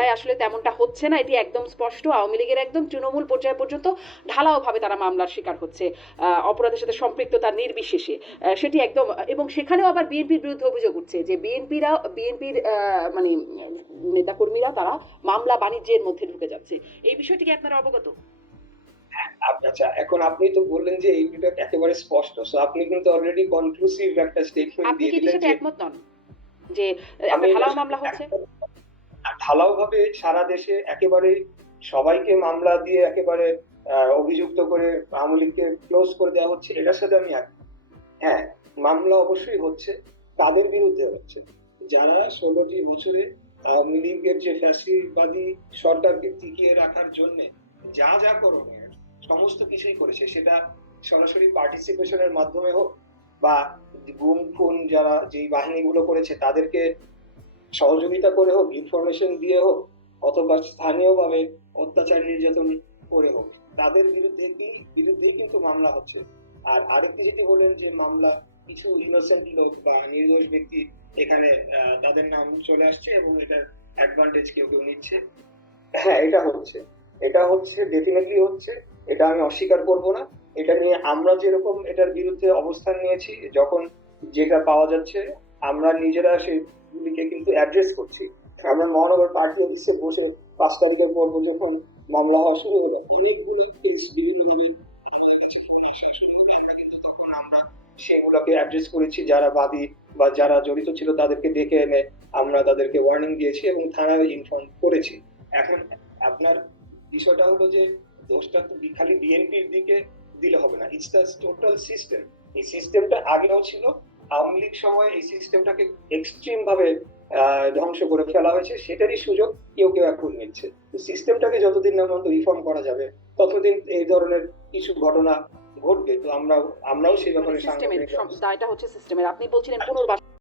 বোঝাপড়ায় আসলে তেমনটা হচ্ছে না। এটি একদম স্পষ্ট। আওয়ামী লীগের একদম তৃণমূল পর্যায় পর্যন্ত ঢালাওভাবে তারা মামলার শিকার হচ্ছে অপরাধের সাথে সম্পৃক্ততা নির্বিশেষে। সেটি একদম এবং সেখানেও আবার বিএনপির বিরুদ্ধে অভিযোগ উঠছে যে বিএনপিরা বিএনপির মানে নেতাকর্মীরা তারা মামলা বাণিজ্যের মধ্যে ঢুকে যাচ্ছে। এই বিষয়টি কি আপনারা অবগত? আচ্ছা এখন আপনি তো বললেন যে এই বিষয়টা একেবারে স্পষ্ট। সো আপনি কিন্তু অলরেডি কনক্লুসিভ একটা স্টেটমেন্ট আপনি দিয়ে কি দিলেন বিষয়টা যে একমত নন? যে একটা ঢালাও মামলা হচ্ছে? ঢালাও ভাবে সারা দেশে একেবারে সবাইকে মামলা দিয়ে একেবারে অভিযুক্ত করে আওয়ামী লীগকে ক্লোজ করে দেওয়া হচ্ছে, এটার সাথে আমি এক- হ্যাঁ মামলা অবশ্যই হচ্ছে, তাদের বিরুদ্ধে হচ্ছে। যারা ষোলোটি বছরে আওয়ামী লীগের যে ফ্যাসিবাদী সরকারকে টিকিয়ে রাখার জন্য যা যা করণীয়, সমস্ত কিছুই করেছে, সেটা সরাসরি পার্টিসিপেশনের মাধ্যমে হোক বা গুম খুন যারা যেই বাহিনীগুলো করেছে, তাদেরকে সহযোগিতা করে হোক ইনফরমেশন দিয়ে হোক, অথবা স্থানীয়ভাবে অত্যাচার নির্যাতন করে হোক, তাদের বিরুদ্ধে কি বিরুদ্ধেই কিন্তু মামলা হচ্ছে। আর আরেকটি যেটি বলেন যে মামলা, কিছু ইনোসেন্ট লোক বা নির্দোষ ব্যক্তি এখানে তাদের নাম চলে আসছে এবং এটার অ্যাডভান্টেজ কেউ কেউ নিচ্ছে। হ্যাঁ এটা হচ্ছে। এটা হচ্ছে ডেফিনেটলি হচ্ছে। এটা আমি অস্বীকার করব না। এটা নিয়ে আমরা যেরকম এটার বিরুদ্ধে অবস্থান নিয়েছি, যখন যেটা পাওয়া যাচ্ছে আমরা নিজেরা সেগুলিকে কিন্তু অ্যাড্রেস করছি। আমরা মহানগর পার্টি অফিসে বসে পাঁচ তারিখের পর যখন মামলা হওয়া শুরু হলো, তখন আমরা সেগুলোকে অ্যাড্রেস করেছি। যারা বাদী বা যারা জড়িত ছিল তাদেরকে ডেকে এনে আমরা তাদেরকে ওয়ার্নিং দিয়েছি এবং থানায় ইনফর্ম করেছি। এখন আপনার বিষয়টা হলো যে, দোষটা তো খালি বিএনপির দিকে দিলে হবে না। ইটস দ্য টোটাল সিস্টেম এই সিস্টেমটা আগেও ছিল আওয়ামী লীগ সময় এই সিস্টেমটাকে এক্সট্রিম ভাবে ধ্বংস করে ফেলা হয়েছে সেটারই সুযোগ কেউ কেউ এখন নিচ্ছে। সিস্টেমটাকে যতদিন না পর্যন্ত রিফর্ম করা যাবে ততদিন এই ধরনের কিছু ঘটনা ঘটবে। তো আমরা আমরাও সেই ব্যাপারে দায়টা হচ্ছে সিস্টেমের আপনি বলছিলেন পুনর্বাসন